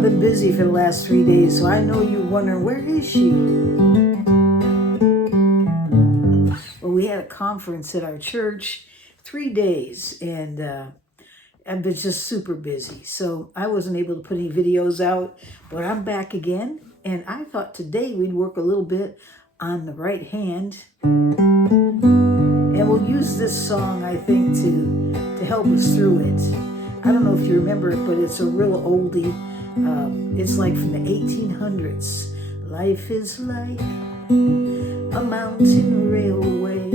I've been busy for the last 3 days, so I know you're wondering, where is she? Well, we had a conference at our church, 3 days, and I've been just super busy. So I wasn't able to put any videos out, but I'm back again. And I thought today we'd work a little bit on the right hand. And we'll use this song, I think, to help us through it. I don't know if you remember it, but it's a real oldie. It's like from the 1800s. Life is like a mountain railway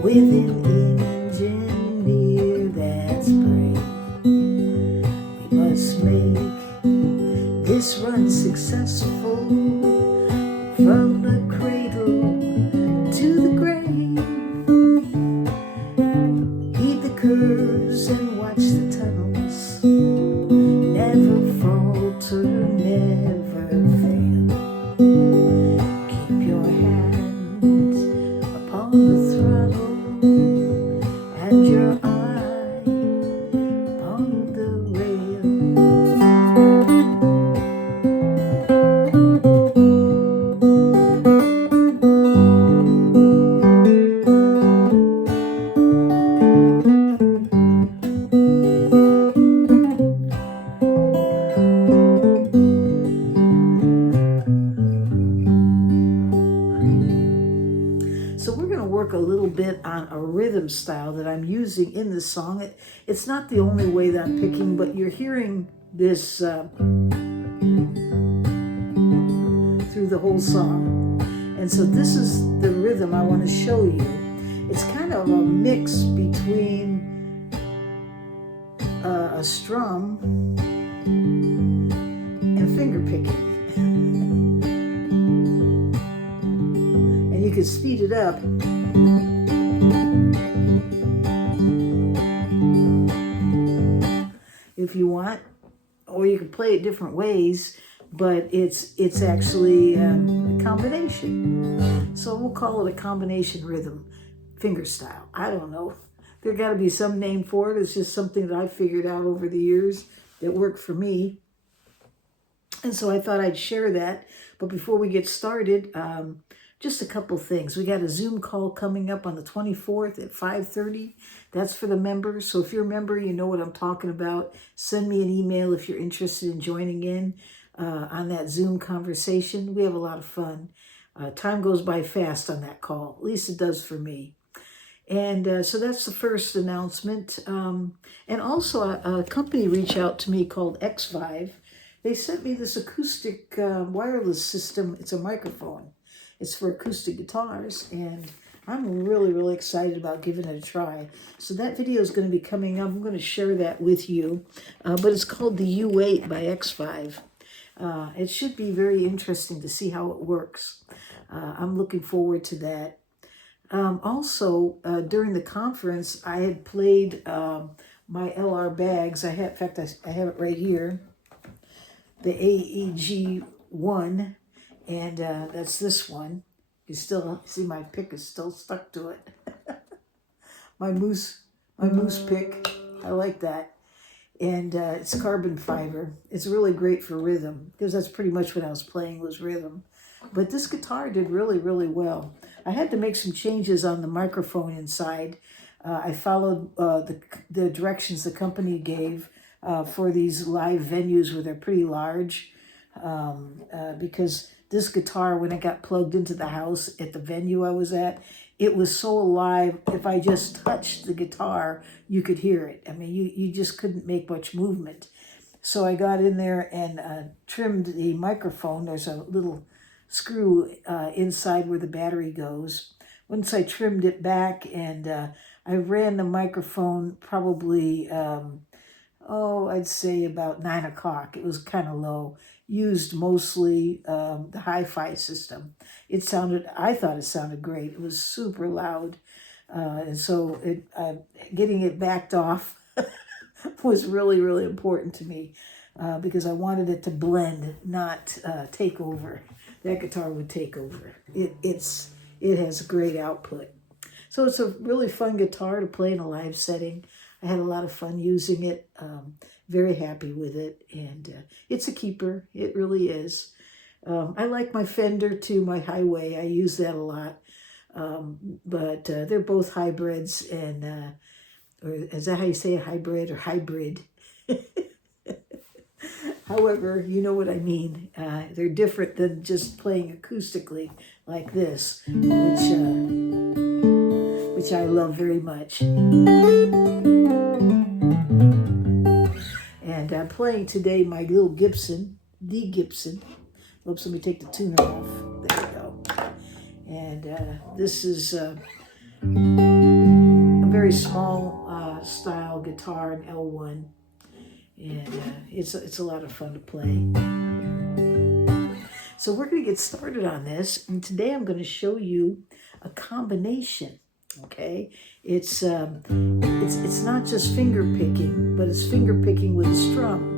with an engineer that's brave. We must make this run successful from the cradle to the grave. Heed the curves and watch the tunnels. Never falter, never fail. Keep your hand upon the throttle and your eye upon the rail. So we're going to work a little bit on a rhythm style that I'm using in this song. It's not the only way that I'm picking, but you're hearing this through the whole song. And so this is the rhythm I want to show you. It's kind of a mix between a strum and finger picking. You can speed it up. If you want, or you can play it different ways, but it's actually a combination. So we'll call it a combination rhythm, fingerstyle. I don't know. There got to be some name for it. It's just something that I figured out over the years that worked for me. And so I thought I'd share that. But before we get started, just a couple things. We got a Zoom call coming up on the 24th at 5:30. That's for the members. So if you're a member, you know what I'm talking about. Send me an email if you're interested in joining in on that Zoom conversation. We have a lot of fun. Time goes by fast on that call. At least it does for me. And so that's the first announcement. And also a company reached out to me called X5. They sent me this acoustic wireless system. It's a microphone. It's for acoustic guitars, and I'm really, really excited about giving it a try. So that video is going to be coming up. I'm going to share that with you, but it's called the U8 by X5. It should be very interesting to see how it works. I'm looking forward to that. Also, during the conference, I had played my LR bags. In fact, I have it right here, the AEG-1. And that's this one. You still see my pick is still stuck to it. my moose pick. I like that. And it's carbon fiber. It's really great for rhythm because that's pretty much what I was playing was rhythm. But this guitar did really, really well. I had to make some changes on the microphone inside. I followed the directions the company gave for these live venues where they're pretty large because this guitar, when it got plugged into the house at the venue I was at, it was so alive. If I just touched the guitar, you could hear it. I mean, you just couldn't make much movement. So I got in there and trimmed the microphone. There's a little screw inside where the battery goes. Once I trimmed it back and I ran the microphone probably, I'd say about 9 o'clock. It was kind of low. Used mostly the hi-fi system. I thought it sounded great. It was super loud. And so getting it backed off was really, really important to me because I wanted it to blend, not take over. That guitar would take over. It has great output. So it's a really fun guitar to play in a live setting. I had a lot of fun using it. Very happy with it, and it's a keeper. It really is. I like my Fender too, my Highway. I use that a lot. But they're both hybrids, and or is that how you say a hybrid or hybrid? However, you know what I mean. They're different than just playing acoustically like this, which I love very much. And I'm playing today my little Gibson, the Gibson. Oops, let me take the tuner off. There we go. And this is a very small style guitar, an L1. And it's a lot of fun to play. So we're going to get started on this, and today I'm going to show you a combination. Okay, it's not just finger picking, but it's finger picking with a strum.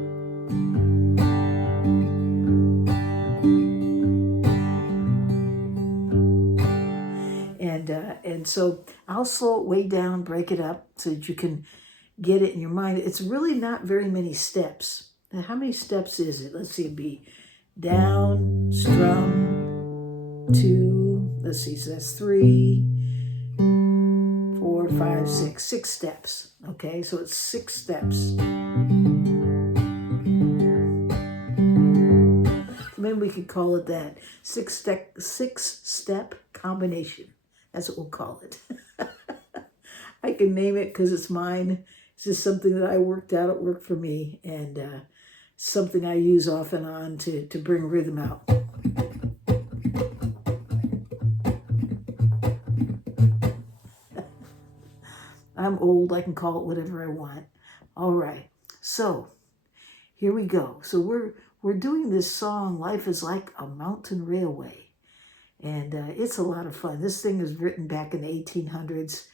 And so I'll slow it way down, break it up so that you can get it in your mind. It's really not very many steps. Now, how many steps is it? Let's see, it'd be down, strum, 2, let's see, so that's 3, 4, 5, 6, 6 steps. Okay, so it's 6 steps. Maybe we could call it that, 6-step combination. That's what we'll call it. I can name it because it's mine. It's just something that I worked out. It worked for me, and something I use off and on to bring rhythm out. I'm old. I can call it whatever I want. All right. So here we go. So we're doing this song, Life is Like a Mountain Railway. And it's a lot of fun. This thing is written back in the 1800s,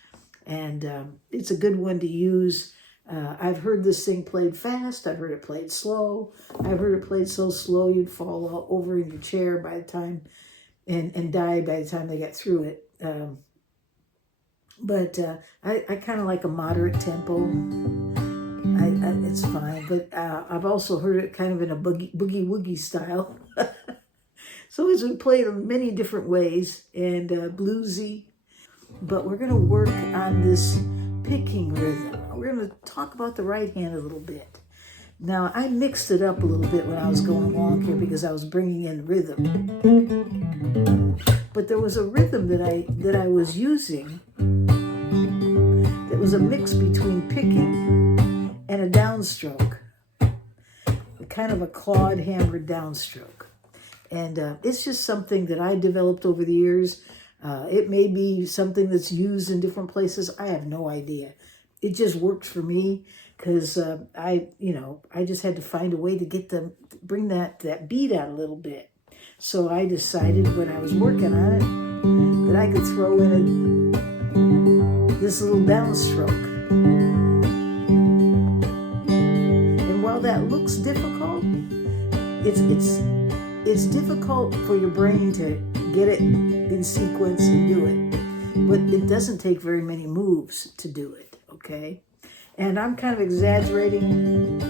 and it's a good one to use. I've heard this thing played fast. I've heard it played slow. I've heard it played so slow you'd fall all over in your chair by the time, and die by the time they get through it. But I kind of like a moderate tempo. It's fine, but I've also heard it kind of in a boogie woogie style. So it's been played in many different ways, and bluesy. But we're going to work on this picking rhythm. We're going to talk about the right hand a little bit. Now, I mixed it up a little bit when I was going along here because I was bringing in rhythm. But there was a rhythm that I was using that was a mix between picking and a downstroke, kind of a clawed, hammered downstroke. And it's just something that I developed over the years. It may be something that's used in different places. I have no idea. It just worked for me because I just had to find a way to bring that beat out a little bit. So I decided when I was working on it that I could throw in this little downstroke. And while that looks difficult, it's difficult for your brain to get it in sequence and do it, but it doesn't take very many moves to do it, okay? And I'm kind of exaggerating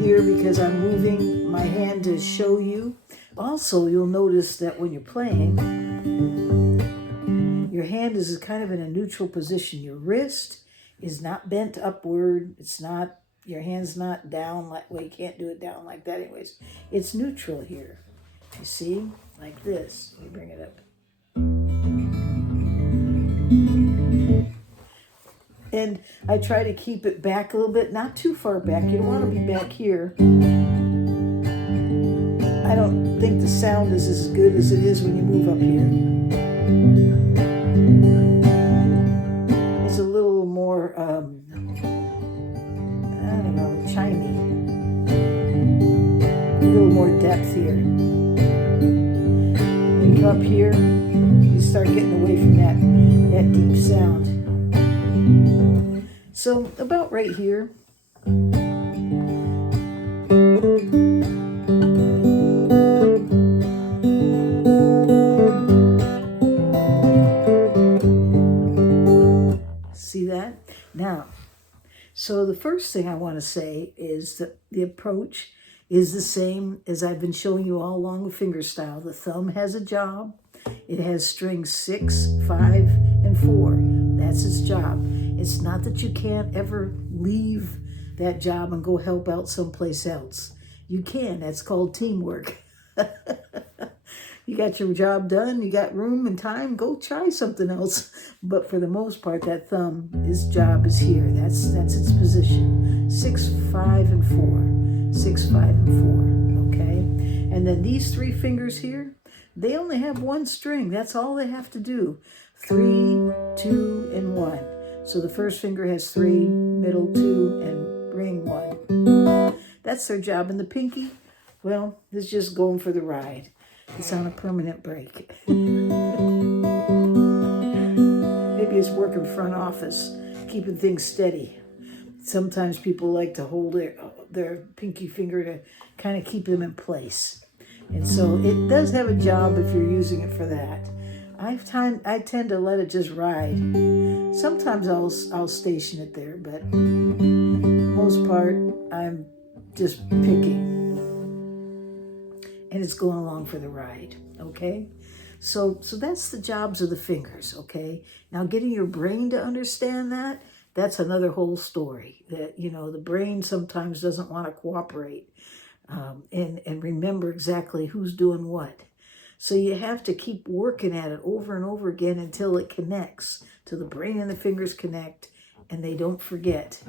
here because I'm moving my hand to show you. Also, you'll notice that when you're playing, your hand is kind of in a neutral position. Your wrist is not bent upward. Your hand's not down well, you can't do it down like that anyways. It's neutral here. You see? Like this. Let me bring it up. And I try to keep it back a little bit, not too far back. You don't want to be back here. I don't think the sound is as good as it is when you move up here. It's a little more, chimey. A little more depth here. When you come up here, you start getting away from that deep sound. So about right here. See that? Now, So the first thing I want to say is that the approach is the same as I've been showing you all along with fingerstyle. The thumb has a job. It has strings 6, 5, and 4. That's its job. It's not that you can't ever leave that job and go help out someplace else. You can. That's called teamwork. You got your job done, you got room and time, go try something else. But for the most part, that thumb, his job is here. That's its position. 6, 5, and 4. 6, 5, and 4. Okay? And then these 3 fingers here, they only have 1 string. That's all they have to do. 3, 2, and 1. So the first finger has 3, middle 2, and ring 1. That's their job. And the pinky, well, it's just going for the ride. It's on a permanent break. Maybe it's working front office, keeping things steady. Sometimes people like to hold their pinky finger to kind of keep them in place. And so it does have a job if you're using it for that. I tend to let it just ride. Sometimes I'll station it there, but most part I'm just picking. And it's going along for the ride, okay? So that's the jobs of the fingers, okay? Now getting your brain to understand that, that's another whole story. That, you know, the brain sometimes doesn't want to cooperate and remember exactly who's doing what. So you have to keep working at it over and over again until it connects, till the brain and the fingers connect and they don't forget.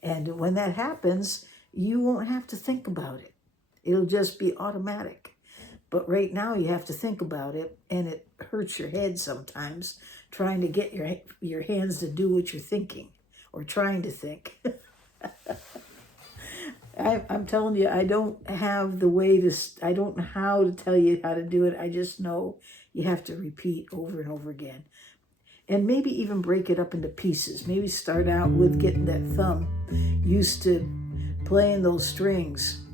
And when that happens, you won't have to think about it. It'll just be automatic. But right now you have to think about it, and it hurts your head sometimes trying to get your hands to do what you're thinking or trying to think. I'm telling you, I don't have the way to, I don't know how to tell you how to do it. I just know you have to repeat over and over again. And maybe even break it up into pieces. Maybe start out with getting that thumb used to playing those strings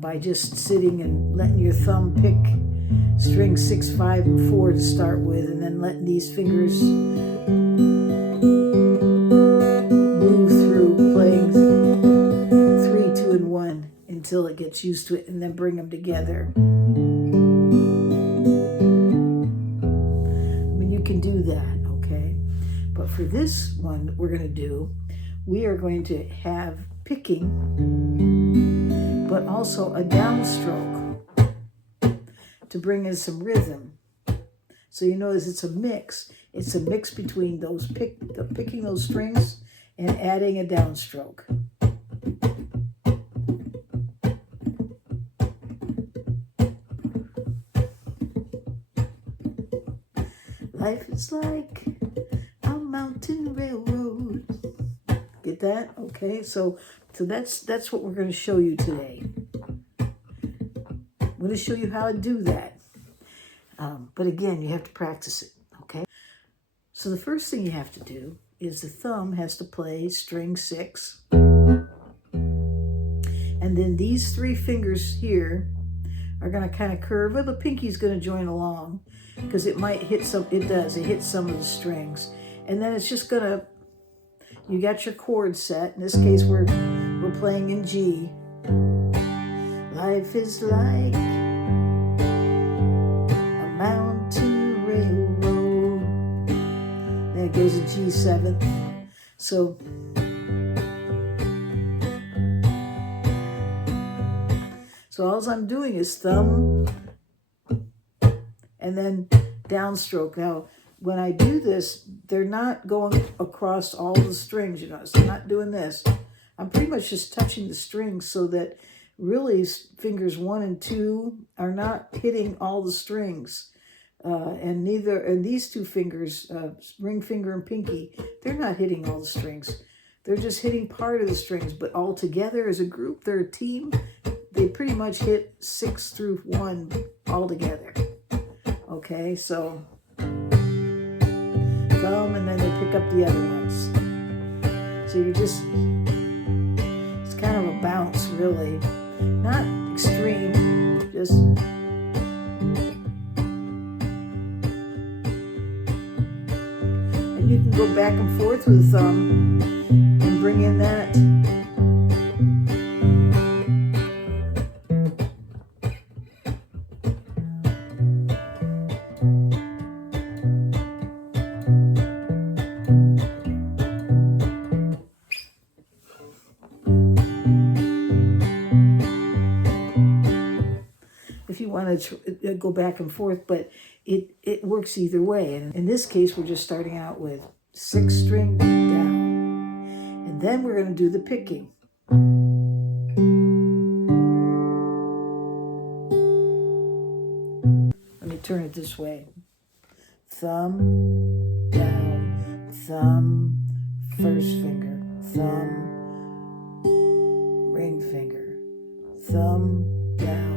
by just sitting and letting your thumb pick string 6, 5, and 4 to start with, and then letting these fingers move through playing 3, 2, and 1 until it gets used to it, and then bring them together. You can do that, okay? But for this one we're going to do, we are going to have picking, but also a downstroke to bring in some rhythm. So you notice it's a mix. It's a mix between those picking those strings and adding a downstroke. Life is like a mountain railroad. Get that? Okay, so that's what we're going to show you today. I'm going to show you how to do that. But again, you have to practice it, okay? So the first thing you have to do is the thumb has to play string 6. And then these 3 fingers here are going to kind of curve. Well, the pinky's going to join along, because it might hit some, it hits some of the strings. And then it's just gonna, you got your chord set. In this case, we're playing in G. Life is like a mountain railroad. Then it goes to G7. So all I'm doing is thumb, and then downstroke. Now, when I do this, they're not going across all the strings, you know, so I'm not doing this. I'm pretty much just touching the strings so that really fingers 1 and 2 are not hitting all the strings. And these 2 fingers, ring finger and pinky, they're not hitting all the strings. They're just hitting part of the strings, but all together as a group, they're a team. They pretty much hit 6 through 1 all together. Okay, so thumb, and then they pick up the other ones. So you're just, it's kind of a bounce, really. Not extreme, just. you can go back and forth with the thumb and bring in that. If you want to go back and forth, but it works either way. And in this case, we're just starting out with 6th string down. And then we're going to do the picking. Let me turn it this way. Thumb, down, thumb, 1st finger, thumb, ring finger, thumb, down.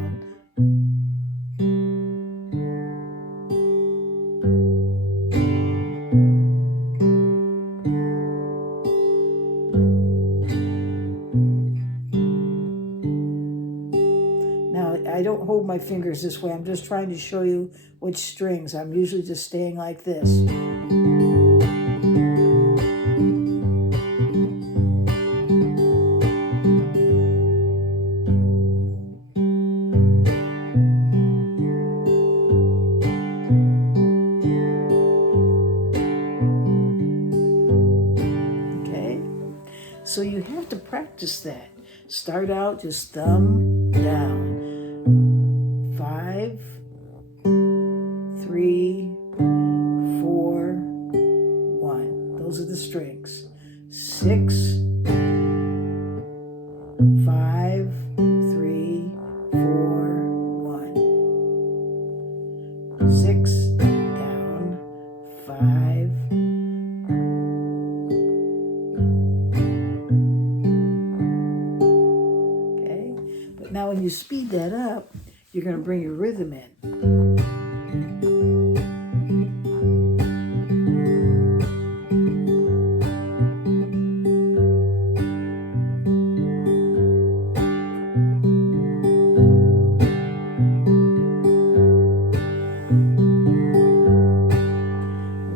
Now, I don't hold my fingers this way. I'm just trying to show you which strings. I'm usually just staying like this. Okay? So you have to practice that. Start out just thumb down. 5, 3, 4, 1. Those are the strings. 6, 5, 3, 4, 1. 6 down, 5. Okay, but now when you speed that up, you're going to bring your rhythm in.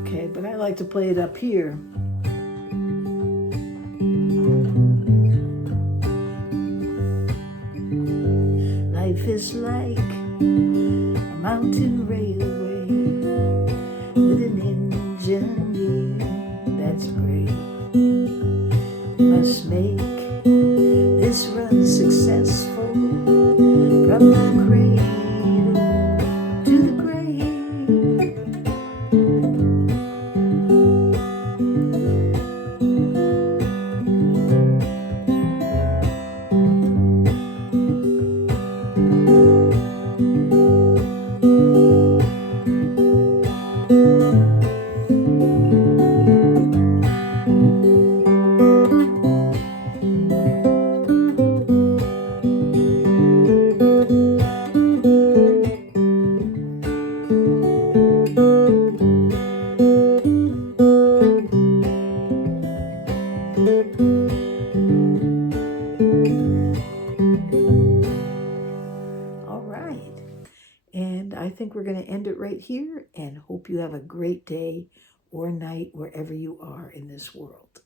Okay, but I like to play it up here. Life is like a mountain railway with an engineer that's brave. Must make this run successful from the cradle to the grave. All right. And I think we're going to end it right here and hope you have a great day or night wherever you are in this world.